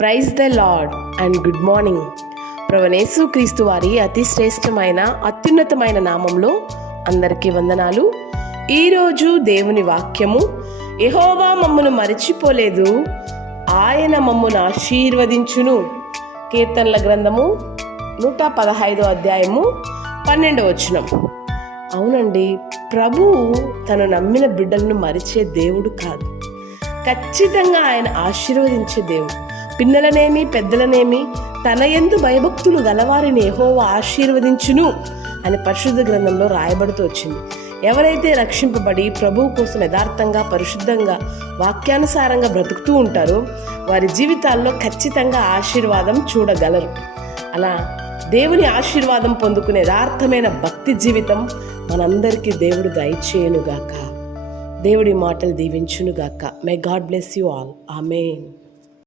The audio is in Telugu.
Praise the Lord and good morning. ప్రభువైన యేసుక్రీస్తు వారి అతి శ్రేష్టమైన అత్యున్నతమైన నామంలో అందరికీ వందనాలు. ఈరోజు దేవుని వాక్యము, యెహోవా మమ్మును మరచిపోలేదు, ఆయన మమ్మును ఆశీర్వదించును. కీర్తనల గ్రంథము 115 అధ్యాయము 12వ వచనం. అవునండి, ప్రభువు తను నమ్మిన బిడ్డలను మరిచే దేవుడు కాదు. ఖచ్చితంగా ఆయన ఆశీర్వదించే దేవుడు. పిన్నలనేమి పెద్దలనేమి తన యందు భయభక్తులు గలవారిని యెహోవా ఆశీర్వదించును అని పరిశుద్ధ గ్రంథంలో రాయబడుతూ వచ్చింది. ఎవరైతే రక్షింపబడి ప్రభువు కోసం యథార్థంగా పరిశుద్ధంగా వాక్యానుసారంగా బ్రతుకుతూ ఉంటారో వారి జీవితాల్లో ఖచ్చితంగా ఆశీర్వాదం చూడగలరు. అలా దేవుని ఆశీర్వాదం పొందుకునే యథార్థమైన భక్తి జీవితం మనందరికీ దేవుడు దయచేయునుగాక. దేవుడి మాటలు దీవించునుగాక. May God bless you all. Amen.